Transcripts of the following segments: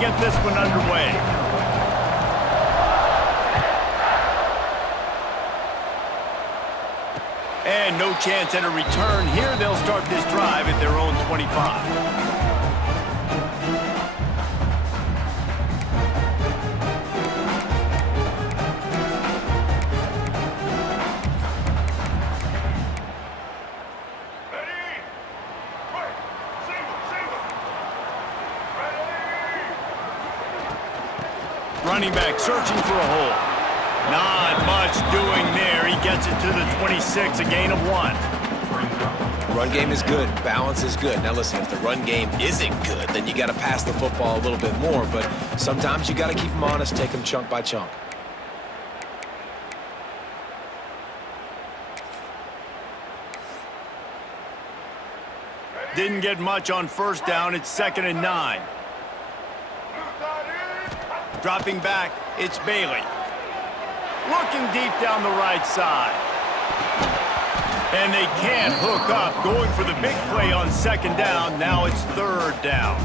get this one underway. And no chance at a return here. They'll start this drive at their own 25. Running back searching for a hole. Not much doing there. He gets it to the 26, a gain of 1. Run game is good. Balance is good. Now listen, if the run game isn't good, then you got to pass the football a little bit more. But sometimes you got to keep them honest, take them chunk by chunk. Didn't get much on first down. It's 2nd and 9. Dropping back, it's Bailey. Looking deep down the right side. And they can't hook up. Going for the big play on 2nd down. Now it's 3rd down.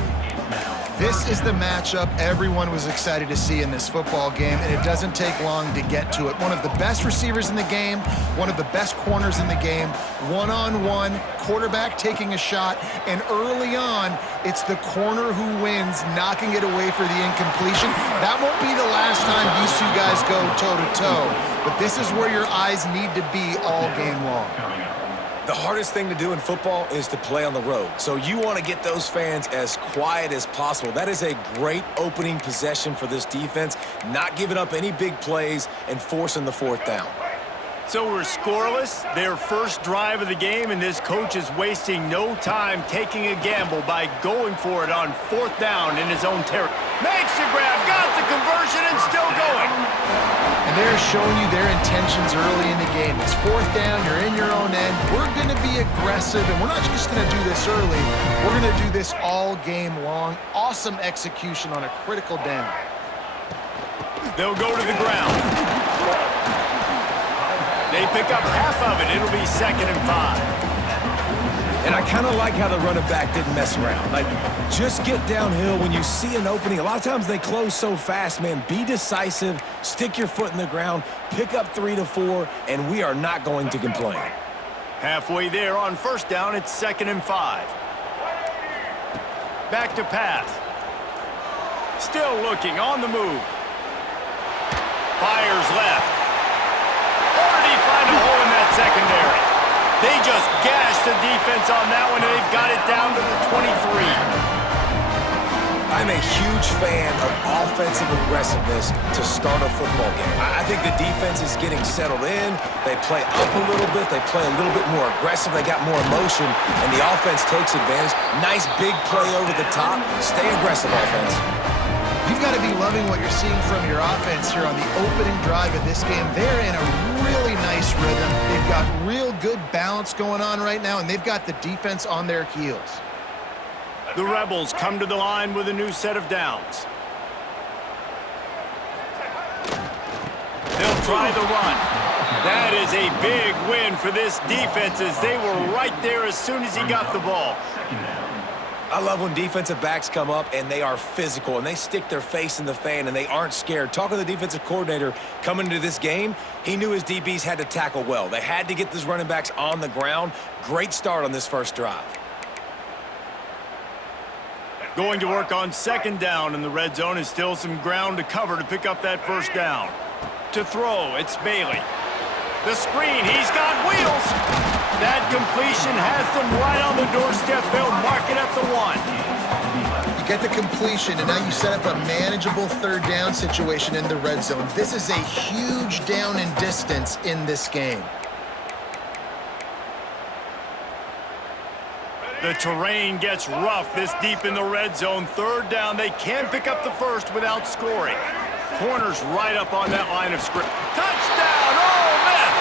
This is the matchup everyone was excited to see in this football game, and it doesn't take long to get to it. One of the best receivers in the game, one of the best corners in the game, one-on-one, quarterback taking a shot, and early on, it's the corner who wins, knocking it away for the incompletion. That won't be the last time these two guys go toe-to-toe, but this is where your eyes need to be all game long. The hardest thing to do in football is to play on the road. So you want to get those fans as quiet as possible. That is a great opening possession for this defense, not giving up any big plays and forcing the 4th down. So we're scoreless, their first drive of the game, and this coach is wasting no time taking a gamble by going for it on 4th down in his own territory. Makes the grab, got the conversion, and still going. And they're showing you their intentions early in the game. It's 4th down, you're in your own end. We're going to be aggressive, and we're not just going to do this early. We're going to do this all game long. Awesome execution on a critical down. They'll go to the ground. They pick up half of it. It'll be 2nd and 5. And I kind of like how the running back didn't mess around. Like, just get downhill when you see an opening. A lot of times they close so fast, man. Be decisive, stick your foot in the ground, pick up 3 to 4, and we are not going to complain. Halfway there on 1st down, it's 2nd and 5. Back to pass. Still looking, on the move. Fires left. Or did he find a hole in that secondary? They just gashed the defense on that one, and they've got it down to the 23. I'm a huge fan of offensive aggressiveness to start a football game. I think the defense is getting settled in. They play up a little bit. They play a little bit more aggressive. They got more emotion, and the offense takes advantage. Nice big play over the top. Stay aggressive, offense. You've got to be loving what you're seeing from your offense here on the opening drive of this game. They're in a really nice rhythm. They've got real good balance going on right now, and they've got the defense on their heels. The Rebels come to the line with a new set of downs. They'll try the run. That is a big win for this defense as they were right there as soon as he got the ball. I love when defensive backs come up and they are physical and they stick their face in the fan and they aren't scared. Talking to the defensive coordinator coming into this game, he knew his DBs had to tackle well. They had to get these running backs on the ground. Great start on this first drive. Going to work on 2nd down, and the red zone is still some ground to cover to pick up that 1st down. To throw, it's Bailey. The screen, he's got wheels. That completion has them right on the doorstep. They'll mark it at the 1. You get the completion, and now you set up a manageable 3rd down situation in the red zone. This is a huge down in distance in this game. The terrain gets rough this deep in the red zone. 3rd down, they can pick up the 1st without scoring. Corners right up on that line of scrimmage. Touchdown, Ole Miss!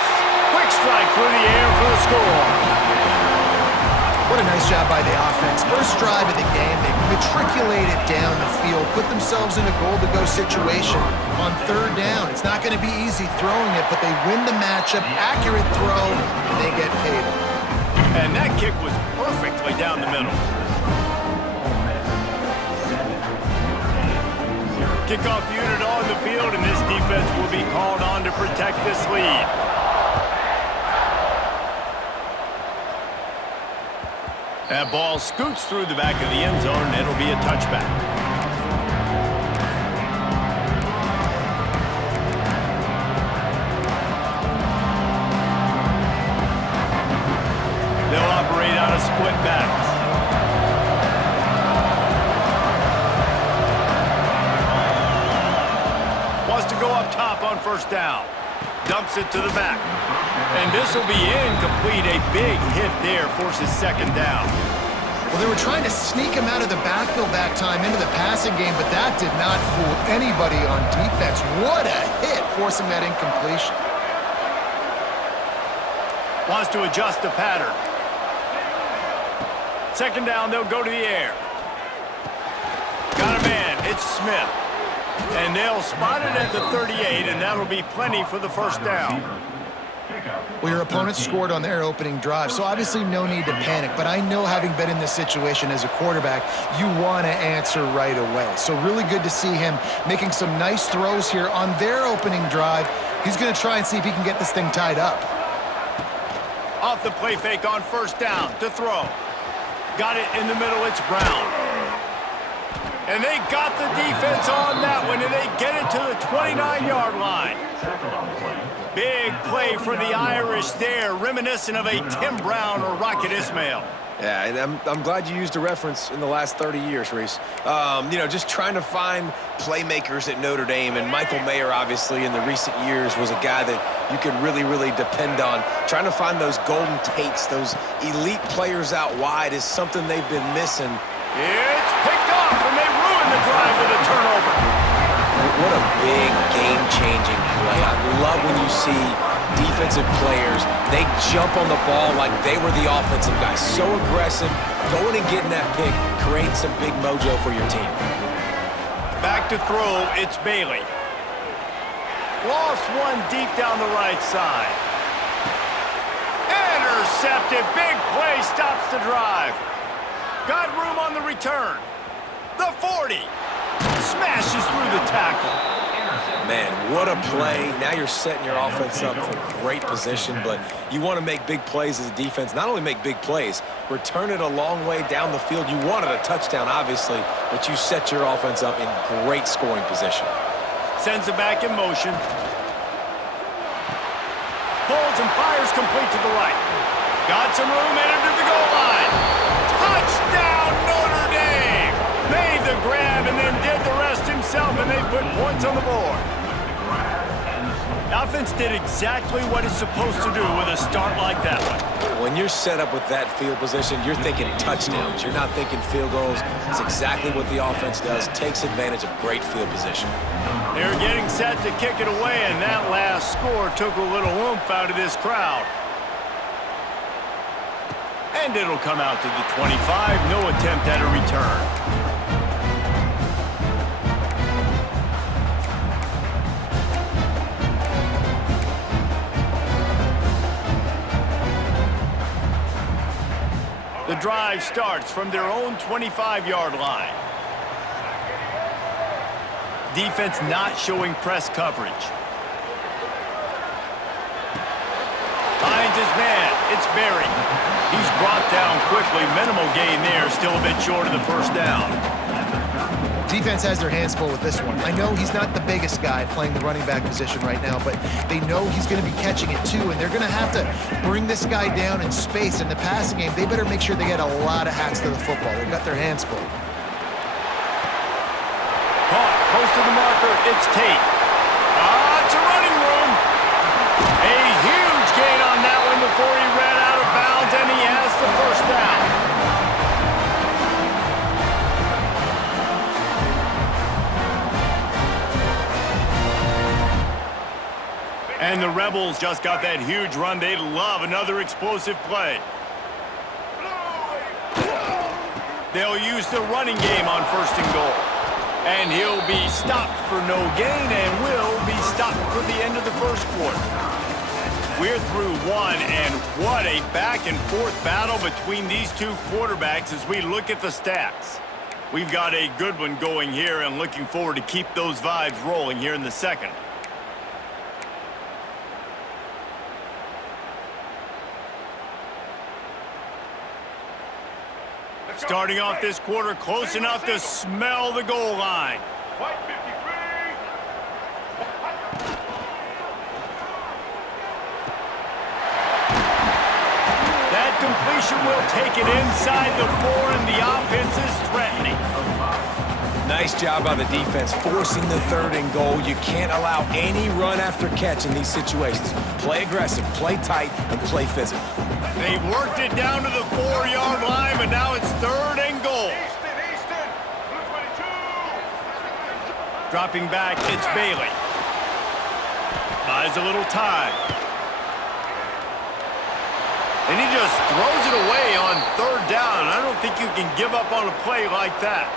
Quick strike through the air for the score. What a nice job by the offense. First drive of the game, they matriculated down the field, put themselves in a goal-to-go situation on 3rd down. It's not going to be easy throwing it, but they win the matchup, accurate throw, and they get paid. And that kick was perfectly down the middle. Kickoff unit on the field, and this defense will be called on to protect this lead. That ball scoots through the back of the end zone, and it'll be a touchback. They'll operate out of split backs. Wants to go up top on first down. Dumps it to the back. And this will be incomplete. A big hit there forces second down. Well, they were trying to sneak him out of the backfield that time into the passing game, but that did not fool anybody on defense. What a hit, forcing that incompletion. Wants to adjust the pattern. Second down, they'll go to the air. Got a man. It's Smith. And they'll spot it at the 38, and that'll be plenty for the first down. Well, your opponent scored on their opening drive, so obviously no need to panic. But I know, having been in this situation as a quarterback, you want to answer right away. So really good to see him making some nice throws here on their opening drive. He's going to try and see if he can get this thing tied up. Off the play fake on first down to throw. Got it in the middle. It's Brown. And they got the defense on that one, and they get it to the 29-yard line. Big play for the Irish there, reminiscent of a Tim Brown or Rocket Ismail. Yeah, and I'm glad you used a reference in the last 30 years, Reese. You know, just trying to find playmakers at Notre Dame, and Michael Mayer, obviously, in the recent years, was a guy that you could really, really depend on. Trying to find those Golden Tates, those elite players out wide is something they've been missing. It's picked off, and they ruin the drive with a turnover. What a big game-changing play. I love when you see defensive players, they jump on the ball like they were the offensive guys. So aggressive, going and getting that pick, creating some big mojo for your team. Back to throw, it's Bailey. Lost one deep down the right side. Intercepted, big play, stops the drive. Got room on the return. The 40. Smashes through the tackle. Man, what a play. Now you're setting your offense up for great position, but you want to make big plays as a defense. Not only make big plays, return it a long way down the field. You wanted a touchdown, obviously, but you set your offense up in great scoring position. Sends it back in motion. Pulls and fires complete to the right. Got some room, entered to the goal line. Touchdown, Notre Dame! Made the grab and then did the rest himself, and they put points on the board. The offense did exactly what it's supposed to do with a start like that one. When you're set up with that field position, you're thinking touchdowns. You're not thinking field goals. It's exactly what the offense does. Takes advantage of great field position. They're getting set to kick it away, and that last score took a little oomph out of this crowd. And it'll come out to the 25. No attempt at a return. The drive starts from their own 25-yard line. Defense not showing press coverage. Finds his man. It's Berry. He's brought down quickly. Minimal gain there. Still a bit short of the first down. Defense has their hands full with this one. I know he's not the biggest guy playing the running back position right now, but they know he's going to be catching it too, and they're going to have to bring this guy down in space. In the passing game, they better make sure they get a lot of hats to the football. They've got their hands full. Caught, close to the marker, it's Tate. It's a running room. A huge gain on that one before he ran out of bounds, and he has the first down. And the Rebels just got that huge run. They love another explosive play. They'll use the running game on first and goal. And he'll be stopped for no gain and will be stopped for the end of the first quarter. We're through one, and what a back-and-forth battle between these two quarterbacks as we look at the stats. We've got a good one going here and looking forward to keep those vibes rolling here in the second. Starting off this quarter close enough to smell the goal line. That completion will take it inside the 4, and the offense is threatening. Nice job by the defense forcing the 3rd and goal. You can't allow any run after catch in these situations. Play aggressive, play tight, and play physical. They've worked it down to the 4-yard line, but now it's 3rd and goal. Dropping back, it's Bailey. Buys a little time. And he just throws it away on 3rd down. I don't think you can give up on a play like that.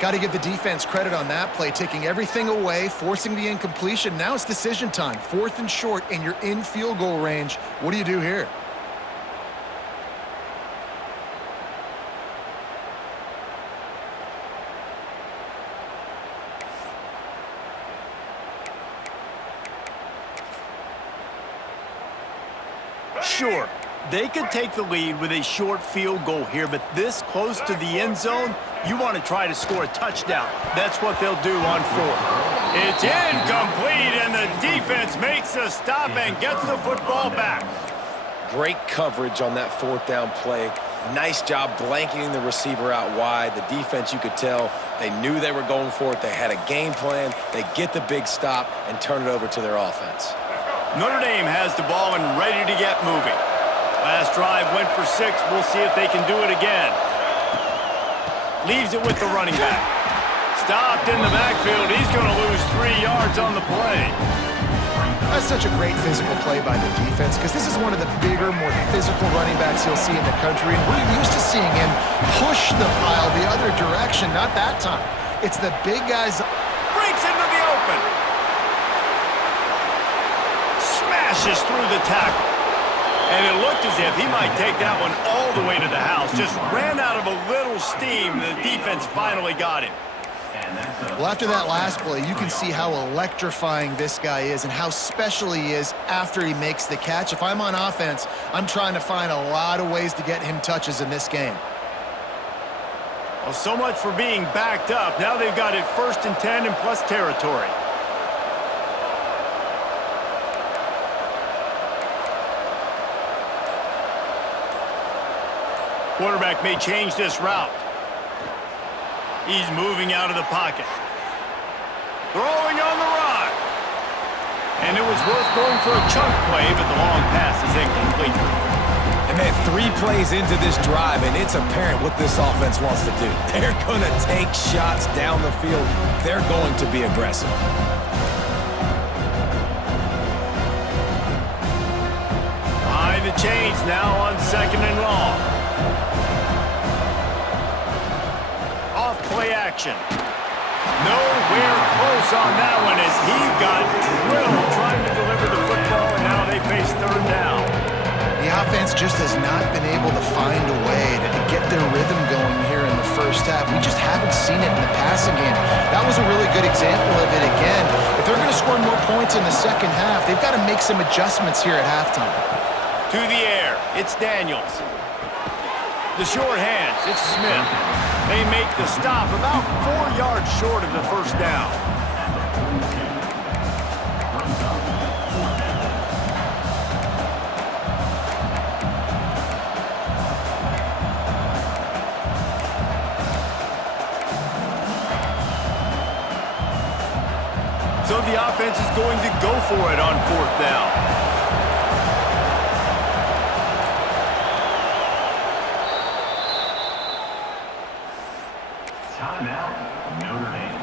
Got to give the defense credit on that play, taking everything away, forcing the incompletion. Now it's decision time. 4th and short, and you're in field goal range. What do you do here? Sure, they could take the lead with a short field goal here, but this close to the end zone, you want to try to score a touchdown. That's what they'll do on 4th. It's incomplete, and the defense makes a stop and gets the football back. Great coverage on that 4th down play. Nice job blanketing the receiver out wide. The defense, you could tell, they knew they were going for it. They had a game plan. They get the big stop and turn it over to their offense. Notre Dame has the ball and ready to get moving. Last drive went for 6. We'll see if they can do it again. Leaves it with the running back. Stopped in the backfield. He's going to lose 3 yards on the play. That's such a great physical play by the defense because this is one of the bigger, more physical running backs you'll see in the country. And we're used to seeing him push the pile the other direction. Not that time. It's the big guys. Breaks into the open. Smashes through the tackle. And it looked as if he might take that one all the way to the house. Just ran out of a little steam. The defense finally got him. Well, after that last play, you can see how electrifying this guy is and how special he is after he makes the catch. If I'm on offense, I'm trying to find a lot of ways to get him touches in this game. Well, so much for being backed up. Now they've got it 1st and 10 and plus territory. Quarterback may change this route. He's moving out of the pocket. Throwing on the run. And it was worth going for a chunk play, but the long pass is incomplete. And man, 3 plays into this drive, and it's apparent what this offense wants to do. They're going to take shots down the field. They're going to be aggressive. Behind the chains now on 2nd and long. Play action. Nowhere close on that one as he got drilled trying to deliver the football, and now they face 3rd down. The offense just has not been able to find a way to get their rhythm going here in the first half. We just haven't seen it in the passing game. That was a really good example of it again. If they're going to score more points in the second half, they've got to make some adjustments here at halftime. To the air, it's Daniels. The short hands, it's Smith. They make the stop about 4 yards short of the 1st down. So the offense is going to go for it on 4th down. Timeout, Notre Dame.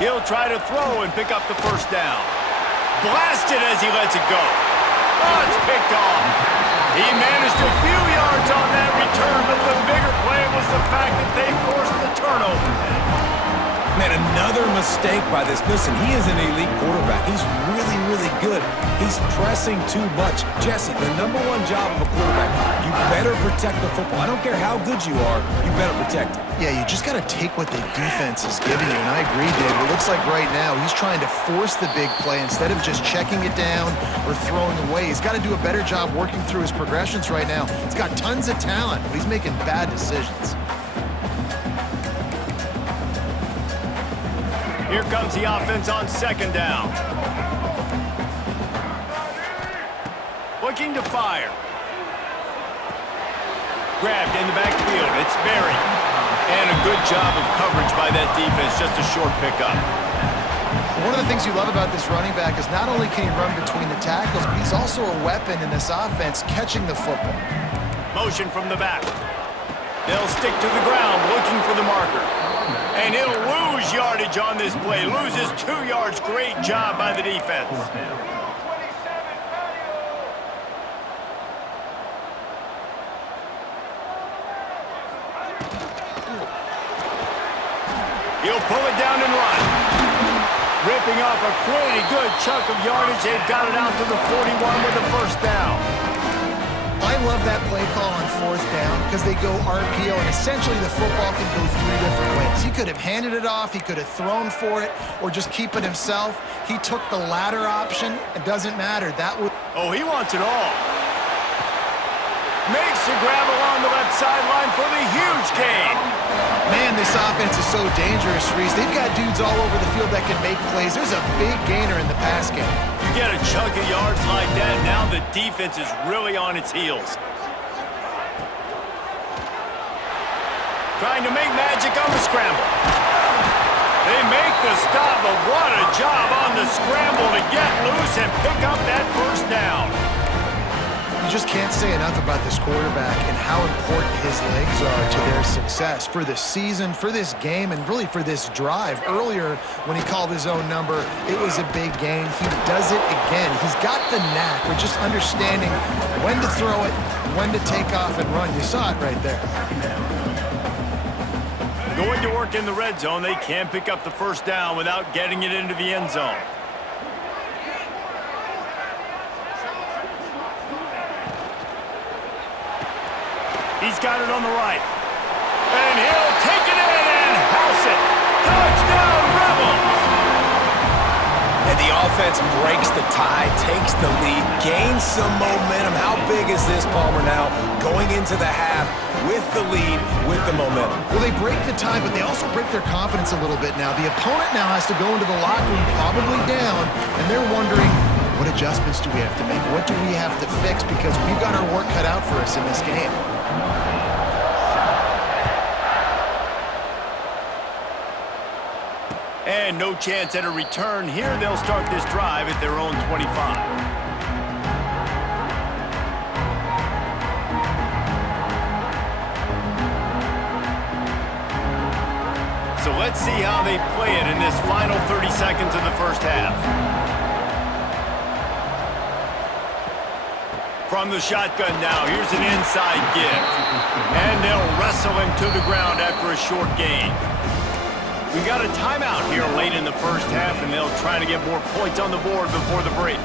He'll try to throw and pick up the first down. Blasted as he lets it go. Oh, it's picked off. He managed a few yards on that return, but the bigger play was the fact that they forced the turnover. Man, another mistake by this. Listen, he is an elite quarterback. He's really, really good. He's pressing too much. Jesse, the number one job of a quarterback, you better protect the football. I don't care how good you are, you better protect it. Yeah, you just got to take what the defense is giving you, and I agree, Dave. It looks like right now he's trying to force the big play instead of just checking it down or throwing away. He's got to do a better job working through his progressions right now. He's got tons of talent, but he's making bad decisions. Here comes the offense on second down. Looking to fire. Grabbed in the backfield. It's Berry. And a good job of coverage by that defense. Just a short pickup. One of the things you love about this running back is not only can he run between the tackles, but he's also a weapon in this offense catching the football. Motion from the back. They'll stick to the ground looking for the marker. And he'll lose yardage on this play. Loses 2 yards. Great job by the defense. He'll pull it down and run. Ripping off a pretty good chunk of yardage. They've got it out to the 41 with the first down. I love that play call on fourth down because they go RPO, and essentially the football can go 3 different ways. He could have handed it off, he could have thrown for it, or just keep it himself. He took the latter option. It doesn't matter. That would. Oh, he wants it all. Makes the grab along the left sideline for the huge gain. Man, this offense is so dangerous, Reese. They've got dudes all over the field that can make plays. There's a big gainer in the pass game. You get a chunk of yards like that, now the defense is really on its heels. Trying to make magic on the scramble. They make the stop, but what a job on the scramble to get loose and pick up that first down. You just can't say enough about this quarterback and how important his legs are to their success for this season, for this game, and really for this drive. Earlier, when he called his own number, it was a big gain. He does it again. He's got the knack of just understanding when to throw it, when to take off and run. You saw it right there. Going to work in the red zone, they can't pick up the first down without getting it into the end zone. He's got it on the right. And he'll take it in and house it. Touchdown, Rebels! And the offense breaks the tie, takes the lead, gains some momentum. How big is this, Palmer, now going into the half with the lead, with the momentum? Well, they break the tie, but they also break their confidence a little bit now. The opponent now has to go into the locker room probably down, and they're wondering, what adjustments do we have to make? What do we have to fix? Because we've got our work cut out for us in this game. And no chance at a return here. They'll start this drive at their own 25. So let's see how they play it in this final 30 seconds of the first half. From the shotgun now, here's an inside give. And they'll wrestle him to the ground after a short gain. We got a timeout here late in the first half, and they'll try to get more points on the board before the break.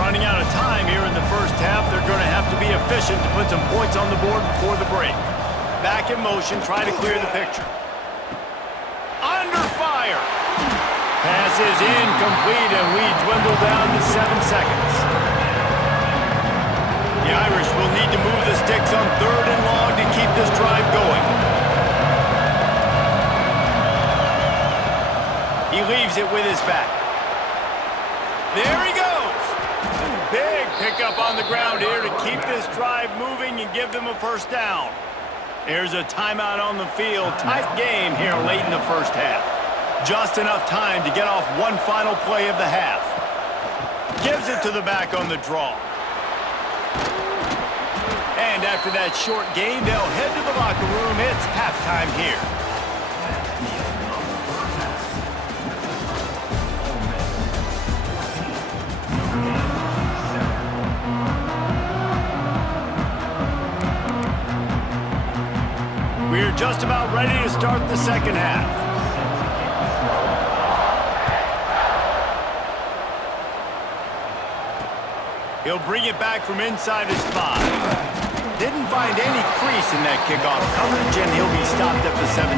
Running out of time here in the first half, they're going to have to be efficient to put some points on the board before the break. Back in motion, try to clear the picture. Under fire. Pass is incomplete, and we dwindle down to 7 seconds. The Irish will need to move the sticks on 3rd and long to keep this drive going. He leaves it with his back. There he goes. Big pickup on the ground here to keep this drive moving and give them a first down. There's a timeout on the field. Tight game here late in the first half. Just enough time to get off one final play of the half. Gives it to the back on the draw. after that short game, they'll head to the locker room. It's halftime here. We're just about ready to start the second half. He'll bring it back from inside his 5. Didn't find any crease in that kickoff coverage, and he'll be stopped at the 17.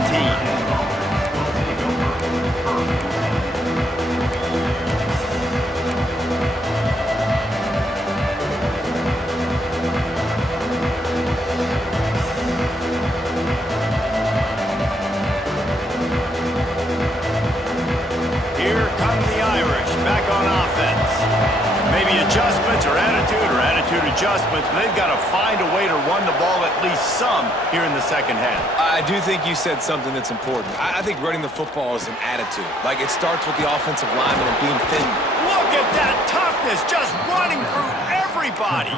Here come the Irish back on offense. Maybe adjustments or attitude adjustments, but they've got to find a way to run the ball at least some here in the second half. I do think you said something that's important. I think running the football is an attitude. Like, it starts with the offensive lineman and being thin. Look at that toughness, just running through everybody.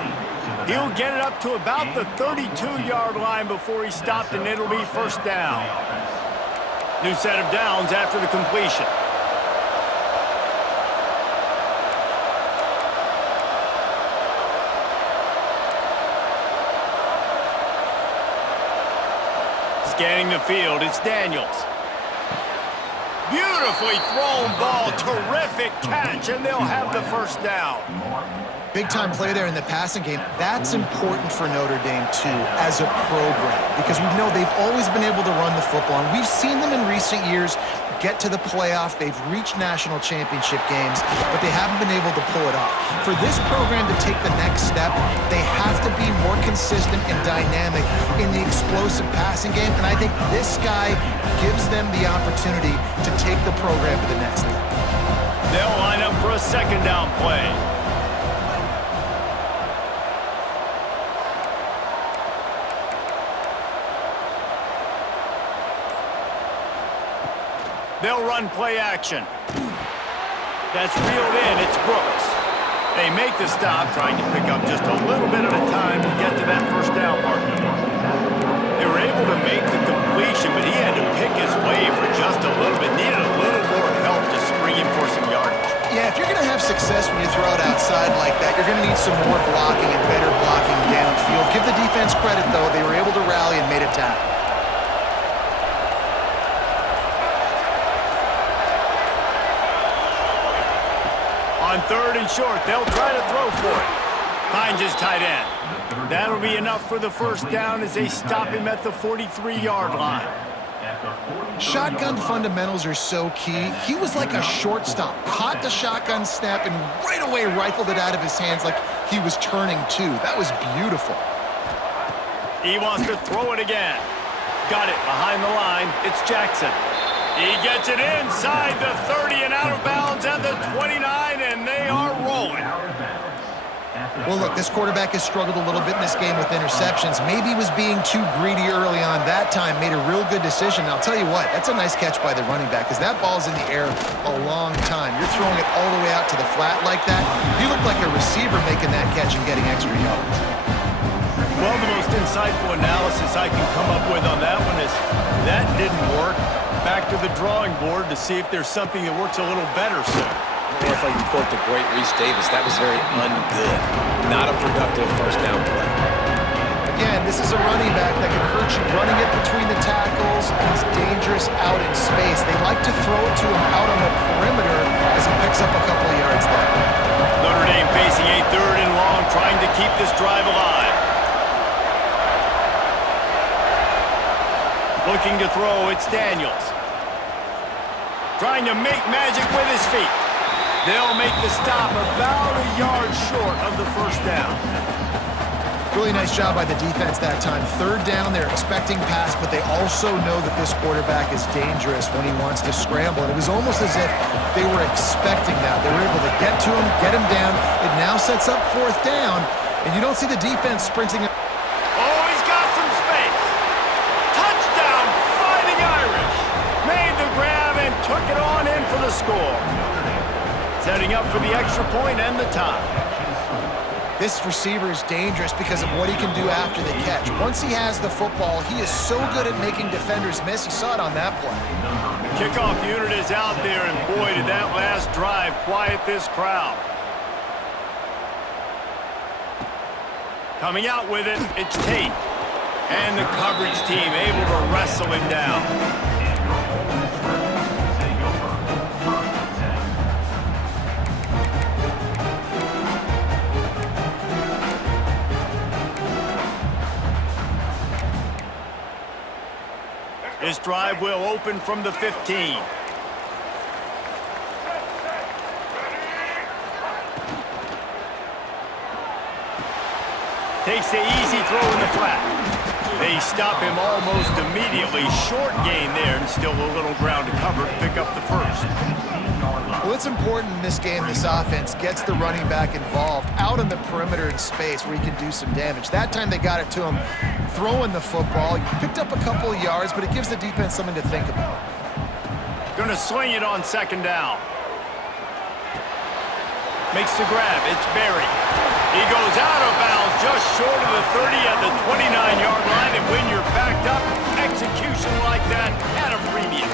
He'll get it up to about the 32-yard line before he's stopped, and it'll be first down. New set of downs after the completion. Scanning the field, it's Daniels. Beautifully thrown ball, terrific catch, and they'll have the first down. Big-time play there in the passing game. That's important for Notre Dame, too, as a program, because we know they've always been able to run the football, and we've seen them in recent years get to the playoff. They've reached national championship games, but they haven't been able to pull it off. For this program to take the next step, they have to be more consistent and dynamic in the explosive passing game, and I think this guy gives them the opportunity to take the program to the next step. They'll line up for a second down play. They'll run play action. That's reeled in. It's Brooks. They make the stop, trying to pick up just a little bit at a time to get to that first down marker. They were able to make the completion, but he had to pick his way for just a little bit. Needed a little more help to spring him for some yardage. Yeah, if you're going to have success when you throw it outside like that, you're going to need some more blocking and better blocking downfield. Give the defense credit, though. They were able to rally and made a tackle. On third and short, they'll try to throw for it. Finds his tight end. That'll be enough for the first down as they stop him at the 43-yard line. Shotgun fundamentals are so key. He was like a shortstop. Caught the shotgun snap and right away rifled it out of his hands like he was turning too. That was beautiful. He wants to throw it again. Got it behind the line. It's Jackson. He gets it inside the 30 and out of bounds at the 29, and they are rolling. Well, look, this quarterback has struggled a little bit in this game with interceptions. Maybe he was being too greedy early on. That time made a real good decision. And I'll tell you what, that's a nice catch by the running back, because that ball's in the air a long time. You're throwing it all the way out to the flat like that. He looked like a receiver making that catch and getting extra yards. Well, the most insightful analysis I can come up with on that one is that didn't work. Back to the drawing board to see if there's something that works a little better, sir. Or if I can quote the great Reese Davis, that was very ungood. Not a productive first down play. Again, this is a running back that can hurt you running it between the tackles. He's dangerous out in space. They like to throw it to him out on the perimeter as he picks up a couple of yards there. Notre Dame facing a third and long, trying to keep this drive alive. Looking to throw, it's Daniels. Trying to make magic with his feet. They'll make the stop about a yard short of the first down. Really nice job by the defense that time. Third down, they're expecting pass, but they also know that this quarterback is dangerous when he wants to scramble. And it was almost as if they were expecting that. They were able to get to him, get him down. It now sets up fourth down, and you don't see the defense sprinting. Oh, he's got some space. Touchdown, Fighting Irish. Made the grab and took it on in for the score. Setting up for the extra point and the tie. This receiver is dangerous because of what he can do after the catch. Once he has the football, he is so good at making defenders miss. You saw it on that play. The kickoff unit is out there, and boy, did that last drive quiet this crowd. Coming out with it, it's Tate. And the coverage team able to wrestle him down. This drive will open from the 15. Takes the easy throw in the flat. They stop him almost immediately. Short gain there, and still a little ground to cover to pick up the first. Well, it's important in this game, this offense gets the running back involved out on the perimeter in space where he can do some damage. That time they got it to him throwing the football. He picked up a couple of yards, but it gives the defense something to think about. Gonna swing it on second down. Makes the grab. It's Berry. He goes out of bounds just short of the 30 at the 29-yard line, and when you're backed up, execution like that at a premium.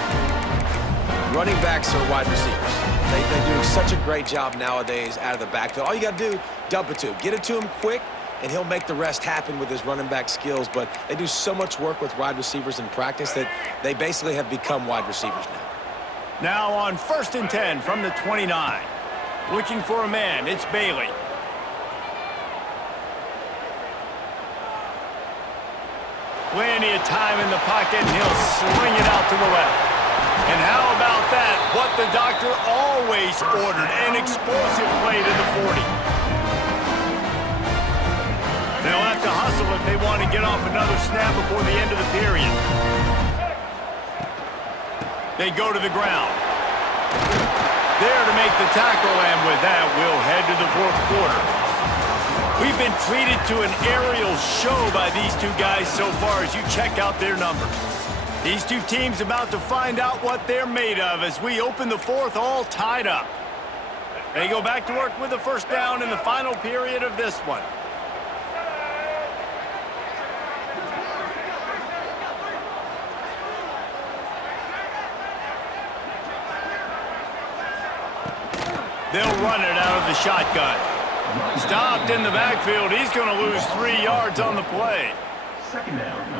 Running backs are wide receivers. They do such a great job nowadays out of the backfield. All you got to do, dump it to him. Get it to him quick, and he'll make the rest happen with his running back skills. But they do so much work with wide receivers in practice that they basically have become wide receivers now. Now on 1st and 10 from the 29. Looking for a man, it's Bailey. Plenty of time in the pocket, and he'll swing it out to the left. And how about that? What the doctor always ordered, an explosive play to the 40. They'll have to hustle if they want to get off another snap before the end of the period. They go to the ground. There to make the tackle, and with that, we'll head to the 4th quarter. We've been treated to an aerial show by these two guys so far as you check out their numbers. These two teams about to find out what they're made of as we open the 4th all tied up. They go back to work with the first down in the final period of this one. They'll run it out of the shotgun. Stopped in the backfield. He's going to lose 3 yards on the play.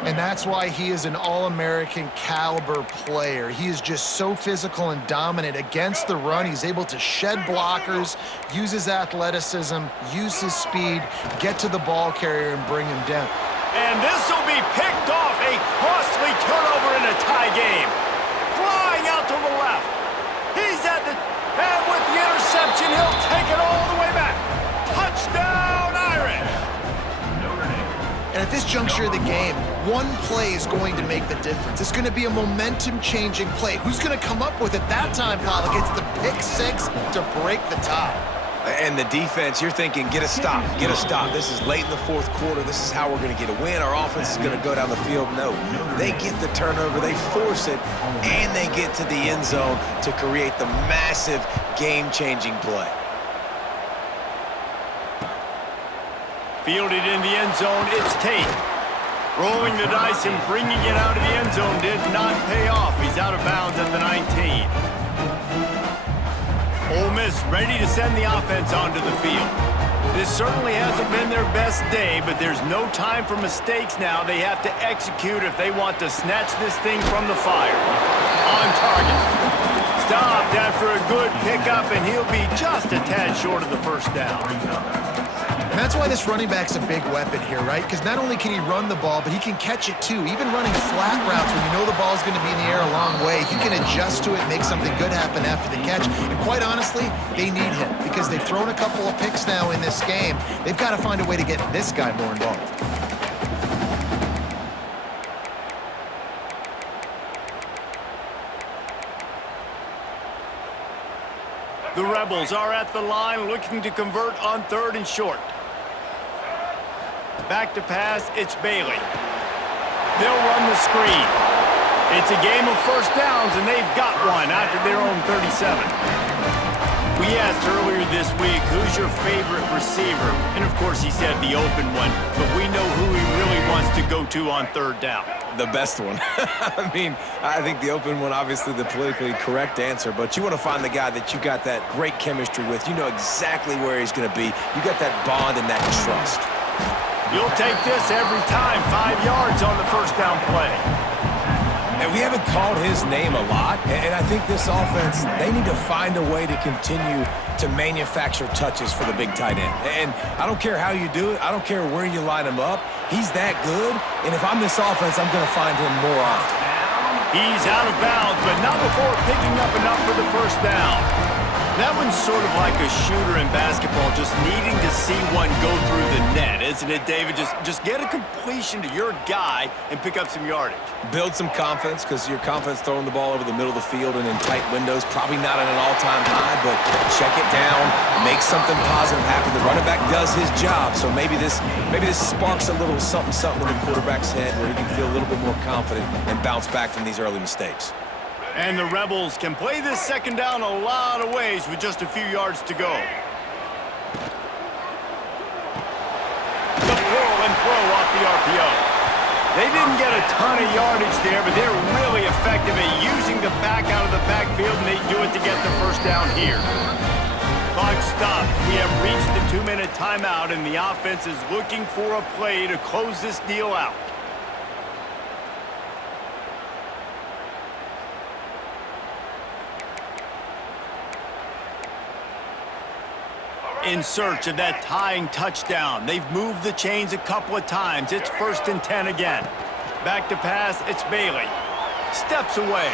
And that's why he is an All-American caliber player. He is just so physical and dominant against the run. He's able to shed blockers, use his athleticism, use his speed, get to the ball carrier and bring him down. And this will be picked off. A costly turnover in a tie game. Flying out to the left. He's at the... And with the interception, he'll take it all the way back. Touchdown, Irish! And at this juncture of the game, one play is going to make the difference. It's going to be a momentum-changing play. Who's going to come up with it that time, Pollock? It's the pick six to break the tie. And the defense, you're thinking, get a stop, get a stop. This is late in the 4th quarter. This is how we're going to get a win. Our offense is going to go down the field. No, they get the turnover, they force it, and they get to the end zone to create the massive game-changing play. Fielded in the end zone, it's Tate. Rolling the dice and bringing it out of the end zone did not pay off. He's out of bounds at the 19. Ole Miss ready to send the offense onto the field. This certainly hasn't been their best day, but there's no time for mistakes now. They have to execute if they want to snatch this thing from the fire. On target. Stopped after a good pickup, and he'll be just a tad short of the first down. And that's why this running back's a big weapon here, right? Because not only can he run the ball, but he can catch it too. Even running flat routes when you know the ball's going to be in the air a long way, he can adjust to it, make something good happen after the catch. And quite honestly, they need him because they've thrown a couple of picks now in this game. They've got to find a way to get this guy more involved. The Rebels are at the line looking to convert on 3rd and short. Back to pass, it's Bailey. They'll run the screen. It's a game of first downs, and they've got one after their own 37. We asked earlier this week, who's your favorite receiver? And of course he said the open one, but we know who he really wants to go to on third down. The best one. I mean, I think the open one, obviously the politically correct answer, but you want to find the guy that you got that great chemistry with. You know exactly where he's going to be. You got that bond and that trust. You'll take this every time, 5 yards on the first down play. And we haven't called his name a lot, and I think this offense, they need to find a way to continue to manufacture touches for the big tight end. And I don't care how you do it. I don't care where you line him up. He's that good, and if I'm this offense, I'm going to find him more often. He's out of bounds, but not before picking up enough for the first down. That one's sort of like a shooter in basketball, just needing to see one go through the net, isn't it, David? Just get a completion to your guy and pick up some yardage. Build some confidence, because your confidence throwing the ball over the middle of the field and in tight windows, probably not at an all-time high, but check it down, make something positive happen. The running back does his job, so maybe this sparks a little something in the quarterback's head where he can feel a little bit more confident and bounce back from these early mistakes. And the Rebels can play this second down a lot of ways with just a few yards to go. The pull and throw off the RPO. They didn't get a ton of yardage there, but they're really effective at using the back out of the backfield, and they do it to get the first down here. Clock stops. We have reached the 2-minute timeout, and the offense is looking for a play to close this deal out. In search of that tying touchdown. They've moved the chains a couple of times. It's 1st and 10 again. Back to pass, it's Bailey. Steps away.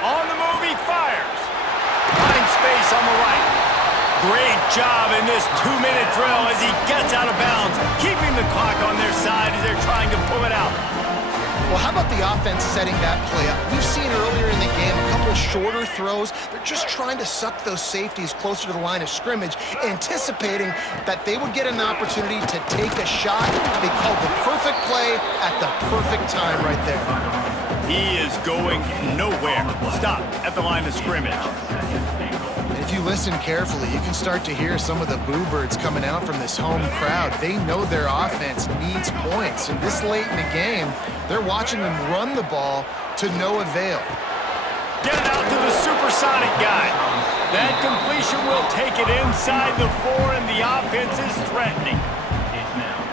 On the move, he fires. Finds space on the right. Great job in this 2-minute drill as he gets out of bounds, keeping the clock on their side as they're trying to pull it out. Well, how about the offense setting that play up? We've seen earlier in the game a couple shorter throws. They're just trying to suck those safeties closer to the line of scrimmage, anticipating that they would get an opportunity to take a shot. They called the perfect play at the perfect time right there. He is going nowhere. Stop at the line of scrimmage. If you listen carefully, you can start to hear some of the boo birds coming out from this home crowd. They know their offense needs points, and this late in the game, they're watching them run the ball to no avail. Get it out to the supersonic guy. That completion will take it inside the 4, and the offense is threatening.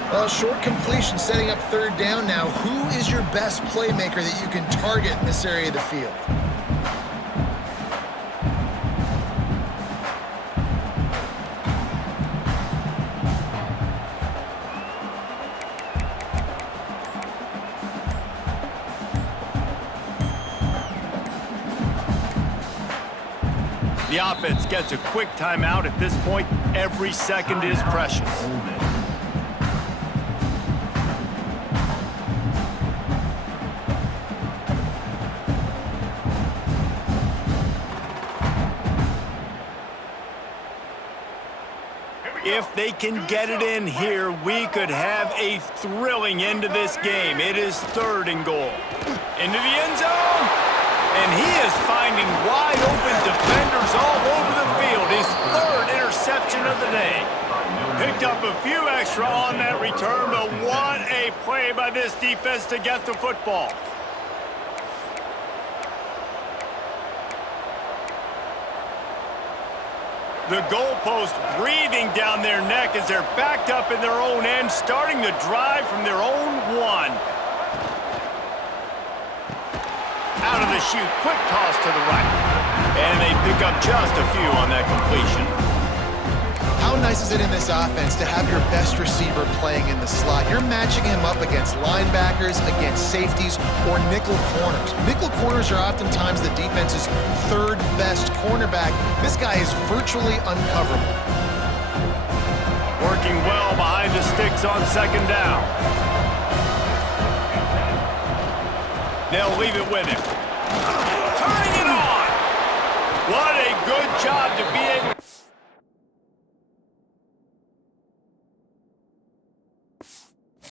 Well, short completion setting up third down now. Who is your best playmaker that you can target in this area of the field? The offense gets a quick timeout. At this point, every second is precious. If they can get it in here, we could have a thrilling end to this game. It is 3rd and goal. Into the end zone. And he is finding wide open defenders all over the field. His 3rd interception of the day. Picked up a few extra on that return, but what a play by this defense to get the football. The goalpost breathing down their neck as they're backed up in their own end, starting the drive from their own 1. Out of the chute, quick toss to the right. And they pick up just a few on that completion. How nice is it in this offense to have your best receiver playing in the slot? You're matching him up against linebackers, against safeties, or nickel corners. Nickel corners are oftentimes the defense's 3rd best cornerback. This guy is virtually uncoverable. Working well behind the sticks on 2nd down. They'll leave it with him. Turning it